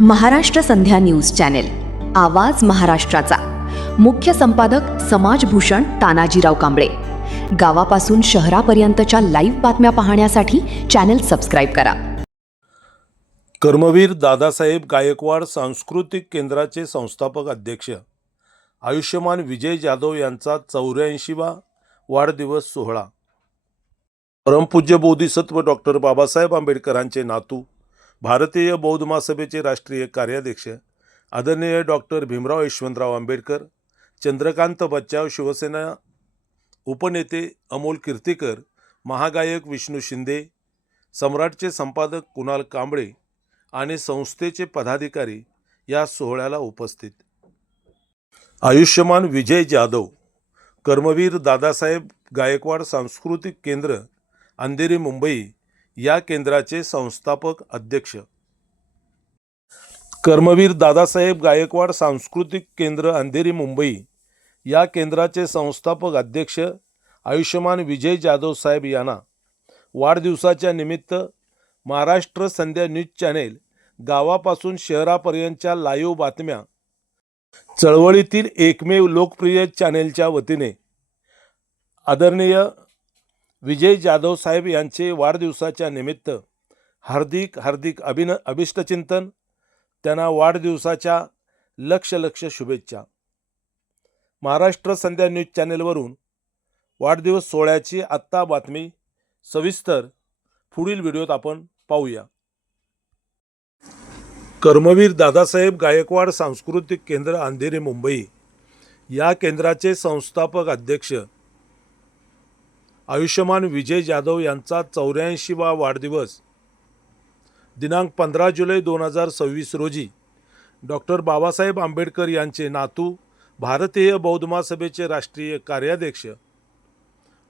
महाराष्ट्र संध्या news channel, आवाज महाराष्ट्राचा। मुख्य संपादक समाजभूषण तानाजीराव कांबळे। गावापासून शहरापर्यंतच्या लाईव्ह बातम्या पाहण्यासाठी चॅनेल सबस्क्राईब करा। कर्मवीर दादासाहेब गायकवाड सांस्कृतिक केंद्राचे संस्थापक अध्यक्ष आयुष्यमान विजय जाधव यांचा 84वा वाढदिवस सोहळा। परमपूज्य बोधिसत्व डॉक्टर बाबासाहेब आंबेडकरांचे नातू, भारतीय बौद्ध महासभेचे राष्ट्रीय कार्याध्यक्ष आदरणीय डॉक्टर भीमराव यशवंतराव आंबेडकर, चंद्रकांत बच्चाव शिवसेना उपनेते अमोल कीर्तीकर, महागायक विष्णू शिंदे, सम्राटचे संपादक कुणाल कांबळे आणि संस्थेचे पदाधिकारी या सोहळ्याला उपस्थित। आयुष्यमान विजय जाधव कर्मवीर दादासाहेब गायकवाड सांस्कृतिक केंद्र अंधेरी मुंबई या केंद्राचे संस्थापक अध्यक्ष। कर्मवीर दादासाहेब गायकवाड सांस्कृतिक केंद्र अंधेरी मुंबई या केंद्राचे संस्थापक अध्यक्ष आयुष्यमान विजय जाधव साहेब यांना वाढदिवसाच्या निमित्त महाराष्ट्र संध्या न्यूज चॅनेल गावापासून शहरापर्यंतच्या लाईव्ह बातम्या चळवळीतील एकमेव लोकप्रिय चॅनेलच्या वतीने आदरणीय विजय जाधव साहेब यांचे वाढदिवसाच्या निमित्त हार्दिक अभिष्टचिंतन, त्यांना वाढदिवसाच्या लक्ष शुभेच्छा। महाराष्ट्र संध्या न्यूज चॅनेलवरून वाढदिवस सोहळ्याची आत्ता बातमी सविस्तर पुढील व्हिडिओत आपण पाहूया। कर्मवीर दादासाहेब गायकवाड सांस्कृतिक केंद्र अंधेरी मुंबई या केंद्राचे संस्थापक अध्यक्ष आयुष्यमान विजय जाधव यांचा 84वा वाढदिवस दिनांक 15 जुलै 2026 रोजी डॉक्टर बाबासाहेब आंबेडकर यांचे नातू, भारतीय बौद्ध महासभेचे राष्ट्रीय कार्याध्यक्ष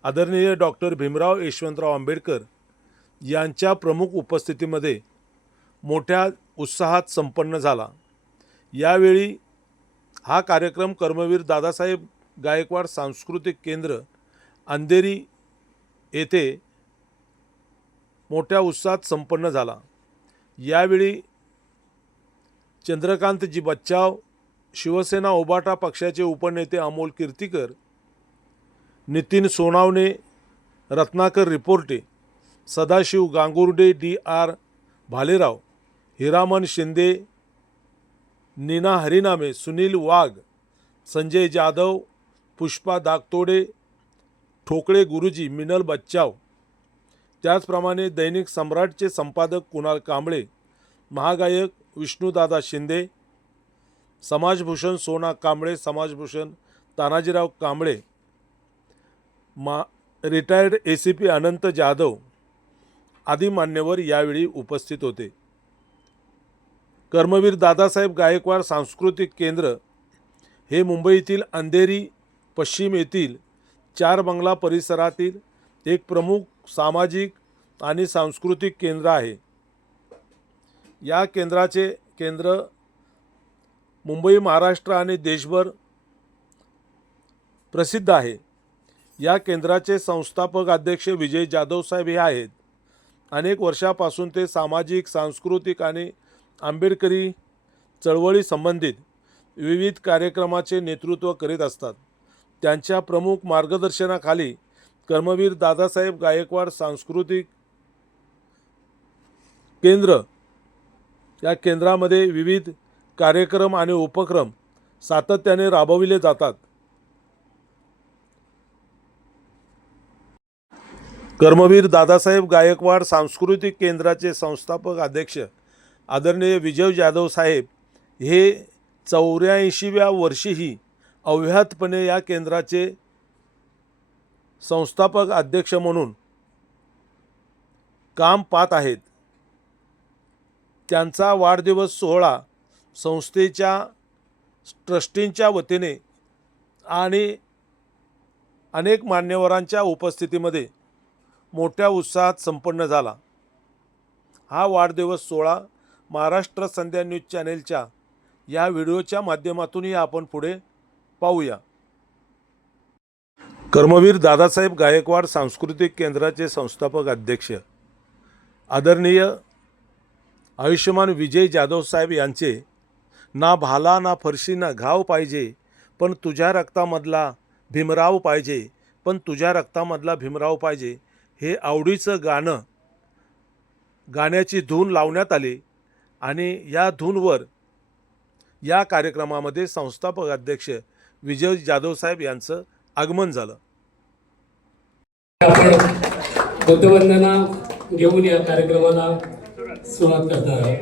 आदरणीय डॉक्टर भीमराव यशवंतराव आंबेडकर यांच्या प्रमुख उपस्थितीमध्ये मोठ्या उत्साहात संपन्न झाला। यावेळी हा कार्यक्रम कर्मवीर दादासाहेब गायकवाड सांस्कृतिक केंद्र अंधेरी येथे मोठ्या उत्साहात संपन्न झाला। यावेळी चंद्रकांतजी बच्चाव, शिवसेना उभाटा पक्षाचे उपनेते अमोल कीर्तीकर, नितीन सोनावणे, रत्नाकर रिपोर्टे, सदाशिव गांगुर्डे, DR भालेराव, हिरामन शिंदे, नीना हरिनामे, सुनील वाघ, संजय जाधव, पुष्पा दागतोडे, ठोकळे गुरुजी, मिनल बच्चाव, त्याचप्रमाणे दैनिक सम्राटचे संपादक कुणाल कांबळे, महागायक विष्णुदादा शिंदे, समाजभूषण सोना कांबळे, समाजभूषण तानाजीराव कांबळे, रिटायर्ड ACP अनंत जाधव आदी मान्यवर यावेळी उपस्थित होते। कर्मवीर दादासाहेब गायकवाड सांस्कृतिक केंद्र हे मुंबईतील अंधेरी पश्चिम येथील 4 बंगला परिसरातील एक प्रमुख सामाजिक आणि सांस्कृतिक केंद्र आहे। या केंद्राचे केंद्र मुंबई, महाराष्ट्र आणि देशभर प्रसिद्ध आहे। या केंद्राचे संस्थापक अध्यक्ष विजय जाधव साहेब हे आहेत। अनेक वर्षापासून ते सामाजिक, सांस्कृतिक आणि आंबेडकरी चळवळी संबंधित विविध कार्यक्रमाचे नेतृत्व करीत असतात। त्यांच्या प्रमुख मार्गदर्शनाखाली कर्मवीर दादासाहेब गायकवाड सांस्कृतिक केंद्र या केंद्रामध्ये विविध कार्यक्रम आणि उपक्रम सातत्याने राबविले जातात। कर्मवीर दादासाहेब गायकवाड सांस्कृतिक केंद्राचे संस्थापक अध्यक्ष आदरणीय विजय जाधव साहेब हे 84व्या वर्षीही अव्याहतपणे या केंद्राचे संस्थापक अध्यक्ष म्हणून काम पाहत आहेत। त्यांचा वाढदिवस सोहळा संस्थेच्या ट्रस्टींच्या वतीने आणि अनेक मान्यवरांच्या उपस्थितीमध्ये मोठ्या उत्साहात संपन्न झाला। हा वाढदिवस सोहळा महाराष्ट्र संध्या न्यूज चॅनेलच्या या व्हिडिओच्या माध्यमातूनही आपण पुढे पाहूया। कर्मवीर दादासाहेब गायकवाड सांस्कृतिक केंद्राचे संस्थापक अध्यक्ष आदरणीय आयुष्यमान विजय जाधव साहेब यांचे ना भाला ना फरशी ना घाव पाहिजे, पण तुझ्या रक्तामधला भीमराव पाहिजे, पण तुझ्या रक्तामधला भीमराव पाहिजे हे आवडीचं गाणं गाण्याची धून लावण्यात आली आणि या धूनवर या कार्यक्रमामध्ये संस्थापक अध्यक्ष विजय जाधव साहेब यांचं आगमन झालं. आपण बुद्धवंदना घेऊन या कार्यक्रमाला सुरुवात करणार आहोत.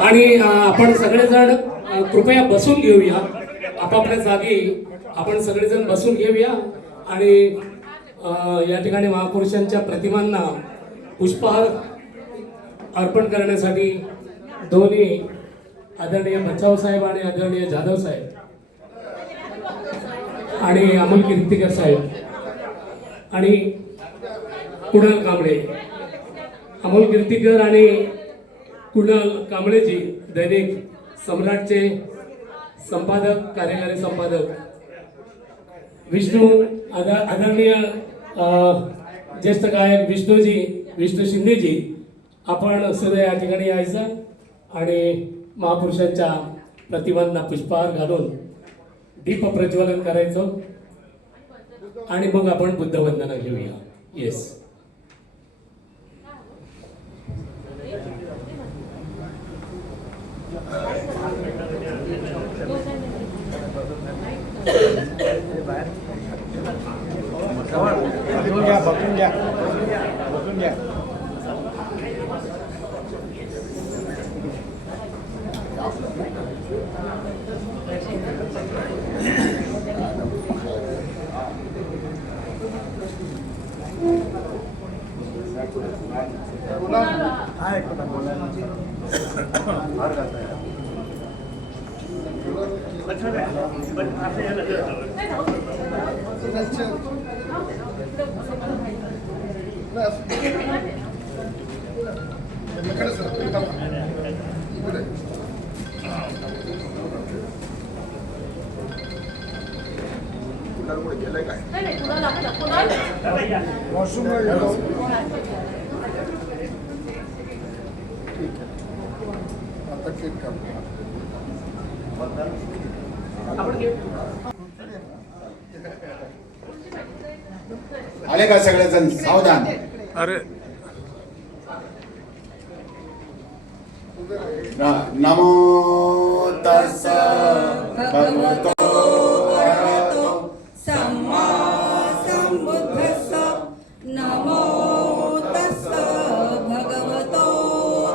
आणि आपण सगळेजण कृपया बसून घेऊया. आपापल्या जागी आपण सगळेजण बसून घेऊया आणि या ठिकाणी महापुरुषांच्या प्रतिमांना पुष्पहार अर्पण करण्यासाठी दोन्ही आदरणीय बच्चाव साहेब आणि आदरणीय जाधव साहेब आणि अमोल कीर्तिकर साहेब आणि कुणाल कांबळे, अमोल कीर्तिकर आणि कुणाल कांबळेजी दैनिक सम्राटचे संपादक, कार्यकारी संपादक, आदरणीय ज्येष्ठ गायक विष्णू शिंदेजी, आपण सुद्धा या ठिकाणी यायचं आणि महापुरुषांच्या प्रतिमांना पुष्पहार घालून दीप प्रज्वलन करायचं आणि मग आपण बुद्धवंदना घेऊया. येस. बघून घ्या. आले का सगळेजण? सावधान. अरे नमो तस्सा भगवतो अरहतो सम्मा सम्बुद्धस्स. नमो तस्स भगवतो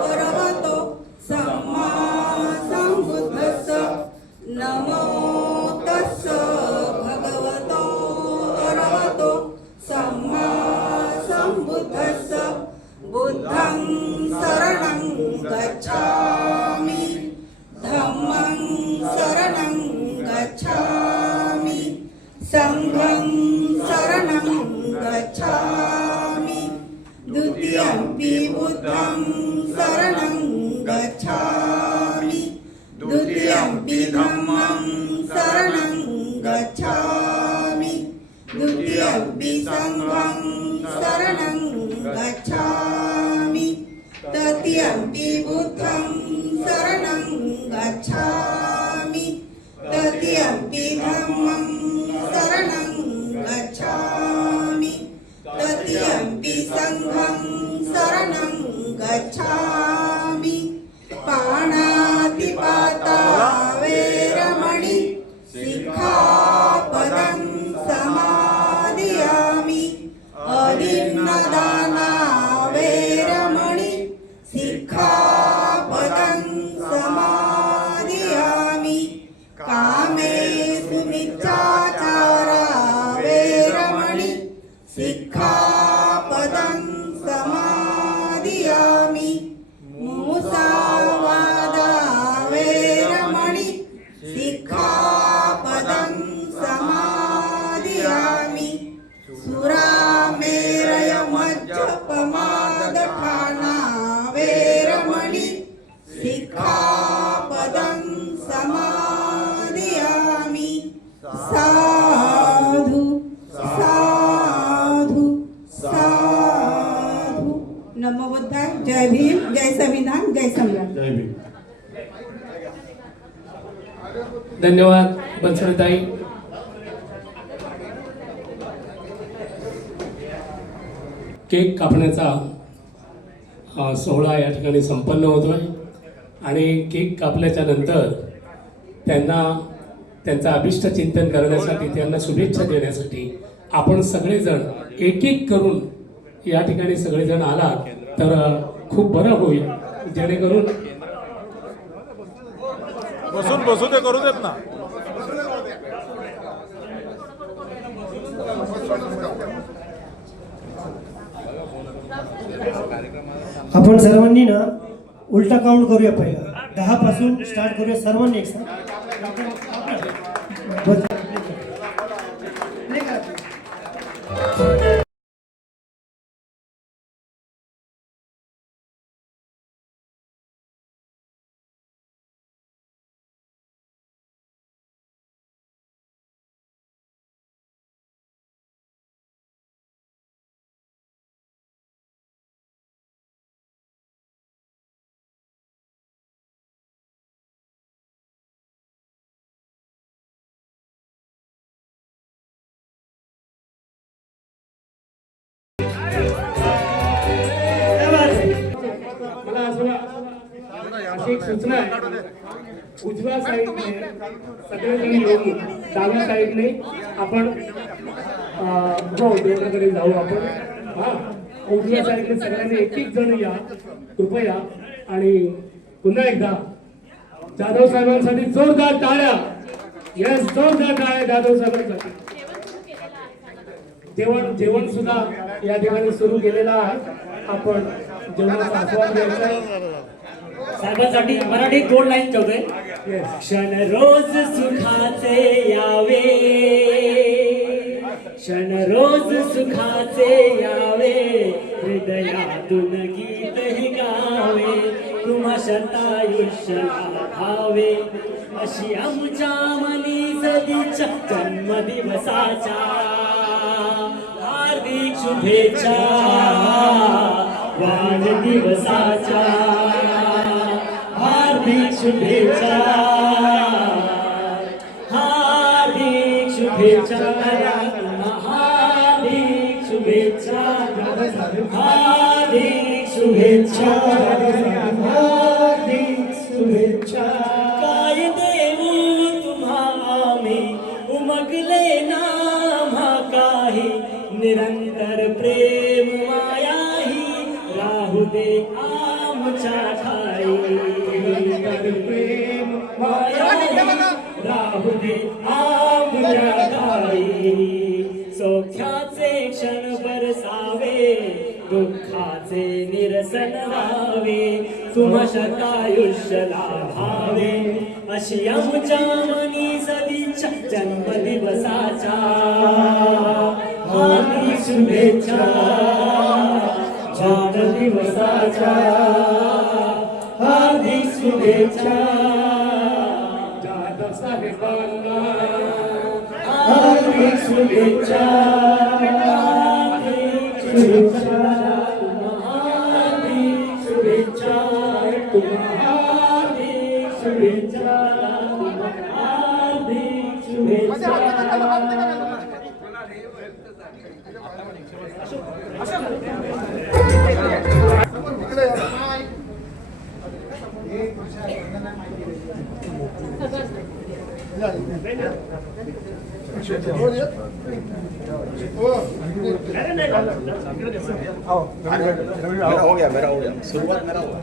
अरहतो सम्मा सम्बुद्धस्स. नमो तस्स भगवतो अरहतो सम्मा सम्बुद्धस्स. बुद्धं शरणं गच्छामि, धम्मं शरणं गच्छामि, संघं शरणं गच्छामि, द्वितीयंपि बुद्धं शरणं गच्छामि, द्वितीयंपि धम्मं शरणं गच्छामि, द्वितीयंपि संघं शरणं गच्छामि, तृतीयंपि बुद्धं शरणं गच्छामि, तृतीयंपि धम्मं शरणं गच्छामि, तृतीयंपि संघं शरणं गच्छामि. पाणातिपाता वेरमणि सिक्खापदं समादियामि. अदिन्नदाना वेरमणि सिक्खा सिक्खापदं समादयामि साधु साधु साधु नमो बुद्धाय जय भीम जय संविधान जय संग्राम धन्यवाद बनसोडेताई. केक कापण्याचा सोहळा या ठिकाणी संपन्न होतोय आणि केक कापल्याच्या नंतर त्यांना त्यांचं अभिष्ट चिंतन करण्यासाठी, त्यांना शुभेच्छा देण्यासाठी आपण सगळेजण एक एक करून या ठिकाणी सगळेजण आलात तर खूप बरं होईल, जेणेकरून बसू ते करू देत ना. आपण सर्वांनी ना उलटा काउंट करूया. पहिला 10 पासून स्टार्ट करूया सर्वांनी एक साथ. मला असं अशी एक सूचना आहे, उजव्या साईडने सगळेजण येऊन डाव्या साईडने आपण देवळाकडे जाऊ आपण. हा, उजव्या साईडने सगळ्यांनी एक एक जण या कृपया. आणि पुन्हा एकदा जाधव साहेबांसाठी जोरदार टाळ्या. यस, जोरदार टाळ्या जाधव साहेबांसाठी. जेवण सुद्धा या ठिकाणी सुरू केलेलं आहे. आपण जेवणाचा आस्वाद घ्यायचा आहे. साहेबांसाठी मराठी 2 लाईन ठेवतोय. क्षण रोज सुखाचे यावे, क्षण रोज सुखाचे यावे, हृदयातून गीत ही गावे, तुम्हा शतायुष्य लाभावे, अशी आमच्या मनी सदिच्छा जन्मदिवसाच्या हार्दिक शुभेच्छा, वाढदिवसाच्या हार्दिक शुभेच्छा, हार्दिक शुभेच्छा, हार्दिक शुभेच्छा, हार्दिक शुभेच्छा, हार्दिक शुभेच्छा. काय देऊ तुम्हा आम्ही उमगले नाम्हा काही, निरंतर प्रेम मायाही राहू दे आमच्या ठाई, प्रेम मायाही राहू दे आमच्या ठाई. सौख्याचे क्षण बरसावे, दुःखाचे निरसन व्हावे, तुम्हा शतायुष्य लाभावे, अशी आमच्या मनी सदिच्छा जन्मदिवसाच्या हार्दिक शुभेच्छा, वाढदिवसाच्या हार्दिक शुभेच्छा. जाधव साहेबांना हार्दिक शुभेच्छा, हार्दिक शुभेच्छा, हार्दिक शुभेच्छा, हार्दिक शुभेच्छा, हार्दिक शुभेच्छा. मेरा हो गया शुरुआत मेरा हुआ.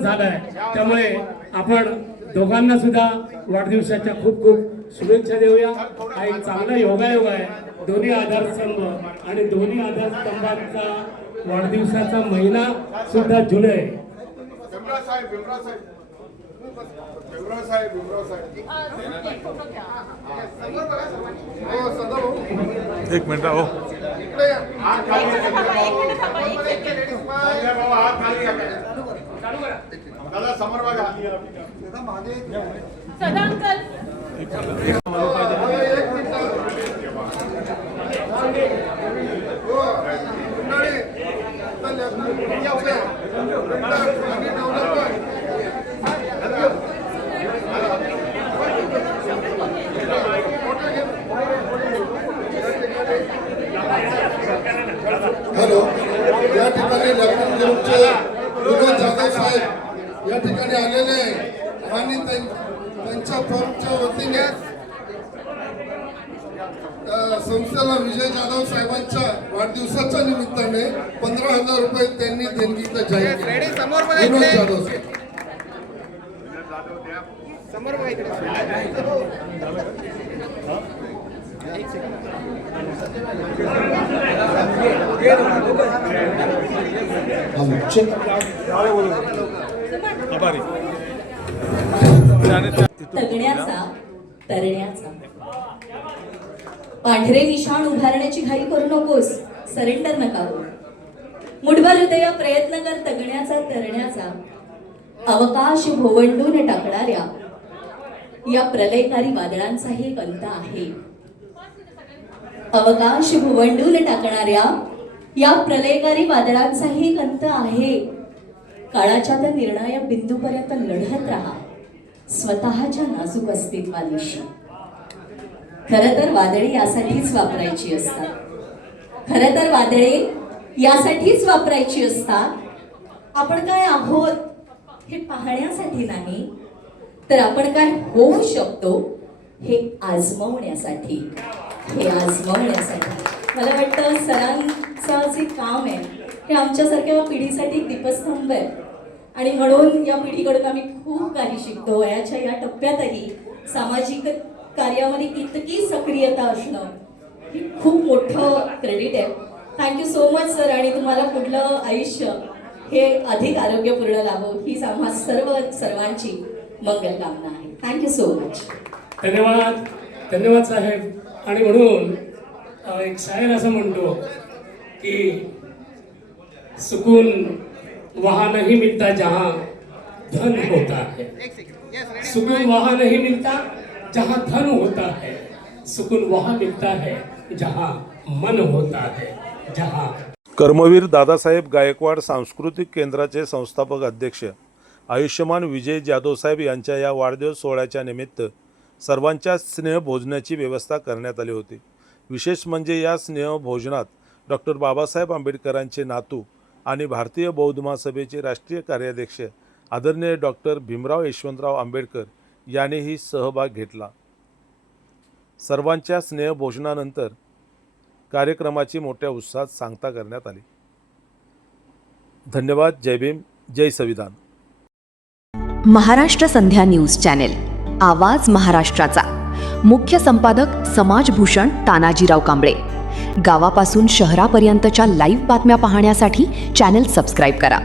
झालाय, त्यामुळे आपण दोघांना सुद्धा वाढदिवसाच्या खूप खूप शुभेच्छा देऊया. हा एक चांगला योगायोग आहे. दोन्ही आधारस्तंभ आणि दोन्ही आधारस्तंभांचा वाढदिवसाचा महिना सुद्धा जुलै. एक मिनिट हो. दादा समोर बघा. हॅलो, या ठिकाणी लखनऊ ग्रुपचे विनोद जाधव साहेब या ठिकाणी आलेले आहे आणि त्यांच्या फर्मच्या वतीने संस्थेला विजय जाधव साहेबांच्या वाढदिवसाच्या निमित्ताने 15,000 रुपये त्यांनी देणगीचा जाहीर केला. विनोद जाधव साहेब. आभारी. तगण्याचा तरण्याचा पांढरे निशाण उभारण्याची घाई करू नकोस, सरेंडर नका करू. मुठभर हृदय प्रयत्न कर तगण्याचा तरण्याचा. अवकाश भोवंडून टाकणाऱ्या या प्रलयकारी वादळांचाही एक अंत आहे. अवकाश भोवंडून टाकणाऱ्या या प्रलयकारी वादळांचाही एक अंत आहे. काळाच्या त्या निर्णायक बिंदूपर्यंत लढत राहा स्वतःच्या नाजूक अस्तित्वानिशी. खरं तर वादळे यासाठीच वापरायची असतात. खरं तर वादळे यासाठीच वापरायची असतात. आपण काय आहोत हे पाहण्यासाठी नाही, तर आपण काय होऊ शकतो हे आजमावण्यासाठी. मला वाटतं सरांचं जे काम आहे हे आमच्यासारख्या पिढीसाठी एक दीपस्तंभ आहे आणि म्हणून या पिढीकडून आम्ही खूप काही शिकतो. वयाच्या या टप्प्यातही सामाजिक कार्यामध्ये इतकी सक्रियता असणं हे खूप मोठं क्रेडिट आहे. Thank you so much sir. आणि तुम्हाला पुढलं आयुष्य हे अधिक आरोग्यपूर्ण लाभो हीच आम्हा सर्वांची मंगलकामना आहे. Thank you so much. धन्यवाद साहेब. आणि म्हणून एक शायर असं म्हणतो की सुकून वहाँ नहीं मिलता जहाँ धन होता है. सुकून वहाँ नहीं मिलता जहाँ धन होता है. सुकून वहाँ मिलता है जहाँ मन होता है. जहाँ कर्मवीर दादासाहेब गायकवाड सांस्कृतिक केंद्राचे संस्थापक अध्यक्ष आयुष्यमान विजय जाधवसाहेब यांच्या या वाढदिवस सोहळ्याच्या निमित्त सर्वांच्या स्नेहभोजनाची व्यवस्था करण्यात आली होती. विशेष म्हणजे या स्नेहभोजनात डॉक्टर बाबासाहेब आंबेडकरांचे नातू आणि भारतीय बौद्ध महासभेचे राष्ट्रीय कार्याध्यक्ष आदरणीय डॉक्टर भीमराव यशवंतराव आंबेडकर यांनीही सहभाग घेतला. सर्वांच्या स्नेहभोजनानंतर कार्यक्रमाची मोठ्या उत्साहात सांगता करण्यात आली. धन्यवाद. जय भीम, जय संविधान. महाराष्ट्र संध्या न्यूज चॅनेल, आवाज महाराष्ट्राचा. मुख्य संपादक समाजभूषण तानाजीराव कांबळे. गावापासून शहरापर्यंतच्या लाईव्ह बातम्या पाहण्यासाठी चॅनेल सबस्क्राईब करा.